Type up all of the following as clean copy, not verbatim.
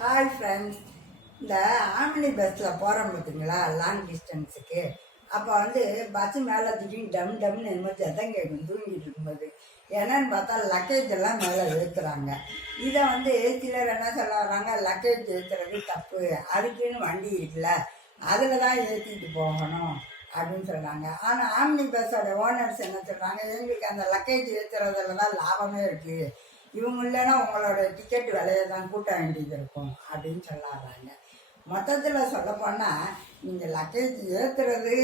Hi friends. இந்த omni பஸ்ஸில் போகிறோம் பார்த்தீங்களா, லாங் டிஸ்டன்ஸுக்கு. அப்போ பஸ்ஸு மேலே திடீர்னு டம் டம்னு என்னமோ சத்தம் கேட்கும் தூங்கிட்டு இருக்கும்போது. என்னன்னு பார்த்தா லக்கேஜ் எல்லாம் மேலே ஏற்றுறாங்க. இதை சிலர் என்ன சொல்ல வர்றாங்க, லக்கேஜ் ஏற்றுறது தப்பு, அதுக்குன்னு வண்டி இருக்குல்ல, அதில் தான் ஏற்றிட்டு போகணும் அப்படின்னு சொல்கிறாங்க. ஆனால் ஆம்னி பஸ்ஸோட ஓனர்ஸ் என்ன சொல்கிறாங்க, எங்களுக்கு அந்த லக்கேஜ் ஏற்றுறதுல தான் லாபமே இருக்குது, இவங்க இல்லைன்னா உங்களோட டிக்கெட் விலையை தான் கூட்ட வேண்டியது இருக்கும் அப்படின்னு சொல்லாடுறாங்க. மொத்தத்தில் சொல்லப்போனால் நீங்கள் லக்கேஜ் ஏற்றுறது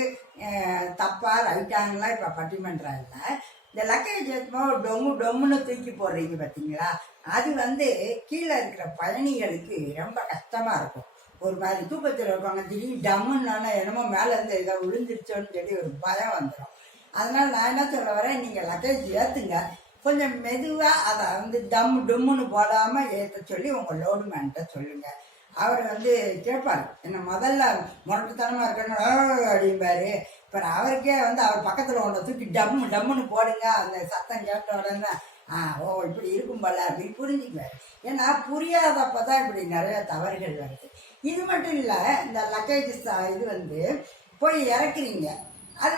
தப்பாக ரைட்டாங்கலாம் இப்போ பட்டிமன்றம் இல்லை. இந்த லக்கேஜ் ஏற்றும்போது டொம்முன்னு தூக்கி போடுறீங்க பார்த்தீங்களா, அது கீழே இருக்கிற பயணிகளுக்கு ரொம்ப கஷ்டமாக இருக்கும். ஒரு மாதிரி தூக்கத்தில் இருப்பாங்க, திடீர்னு டம்முன்னா என்னமோ மேலேருந்து இதை விழுந்துருச்சோன்னு சொல்லி ஒரு பயம் வந்துடும். அதனால் நான் என்ன சொல்ல வரேன், நீங்கள் லக்கேஜ் ஏற்றுங்க, கொஞ்சம் மெதுவாக அதை டம்முன்னு போடாமல் ஏற்ற சொல்லி உங்கள் லோடு மேன்கிட்ட சொல்லுங்கள். அவர் கேட்பார், என்ன முதல்ல முரட்டுத்தனமாக இருக்கணும் அப்படிம்பாரு. இப்போ அவருக்கே அவர் பக்கத்தில் ஒன்றை தூக்கி டம்முன்னு போடுங்க, அந்த சத்தம் கேட்ட உடனே ஓ இப்படி இருக்கும் போல அப்படின்னு புரிஞ்சுக்குவார். ஏன்னா புரியாதப்போ தான் இப்படி நிறைய தவறுகள் வருது. இது மட்டும் இல்லை, இந்த லக்கேஜ் இது போய் இறக்குறீங்க, அது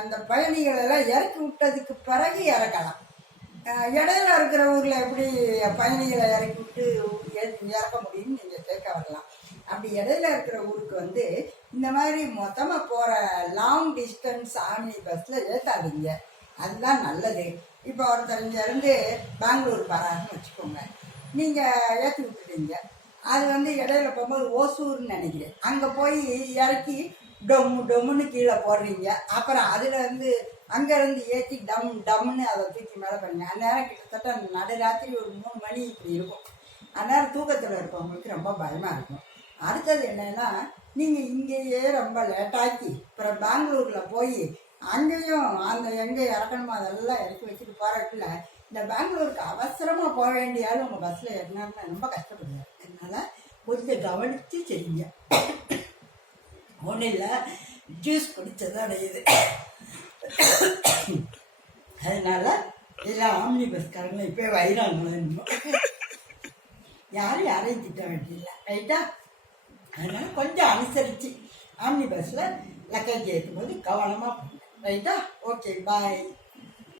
அந்த பயணிகள் எல்லாம் இறக்கி விட்டதுக்கு பிறகு இறக்கலாம். இடையில இருக்கிற ஊரில் எப்படி பயணிகளை இறக்கி விட்டு இறக்க முடியும்னு நீங்கள் கேட்க வரலாம். அப்படி இடையில இருக்கிற ஊருக்கு இந்த மாதிரி மொத்தமாக போகிற லாங் டிஸ்டன்ஸ் ஆம்னி பஸ்ஸில் ஏற்றாதீங்க, அதுதான் நல்லது. இப்போ ஒருத்தர் இங்கேருந்து பெங்களூர் வராருன்னு வச்சுக்கோங்க, நீங்கள் ஏற்றி விட்டுட்டீங்க, அது இடையில போகும்போது ஓசூர்னு நினைக்கிறேன், அங்கே போய் இறக்கி டொம்முன்னு கீழே போடுறீங்க. அப்புறம் அதில் அங்கேருந்து ஏற்றி டம்முன்னு அதை தூக்கி மேலே பண்ணுங்க. அந்நேரம் கிட்டத்தட்ட நடுராத்திரி ஒரு 3 மணி இப்படி இருக்கும். அந்நேரம் தூக்கத்தில் இருக்கவங்களுக்கு ரொம்ப பயமாக இருக்கும். அடுத்தது என்னென்னா, நீங்கள் இங்கேயே ரொம்ப லேட்டாக்கி அப்புறம் பெங்களூரில் போய் அங்கேயும் அந்த எங்கே இறக்கணுமோ அதெல்லாம் இறக்கி வச்சுட்டு போகிறதுக்குள்ள இந்த பெங்களூருக்கு அவசரமாக போக வேண்டியாலும் உங்கள் பஸ்ஸில் ஏறினாருன்னா ரொம்ப கஷ்டப்படுவார். அதனால் கொஞ்சம் கவனித்து செய்யுங்க. ஒன்றும் இல்லை, ஜூஸ் குடித்ததான் அடையுது. அதனால எல்லாம் ஆம்னி பஸ்காரங்களும் இப்போ வயிறாங்களோ யாரையும் திட்ட வேண்டியதில்லை, ரைட்டா? அதனால கொஞ்சம் அனுசரித்து ஆம்னி பஸ்ஸில் லக்கேஜ் ஏற்றும் போது கவனமாக போங்க, ரைட்டா? ஓகே, பாய்.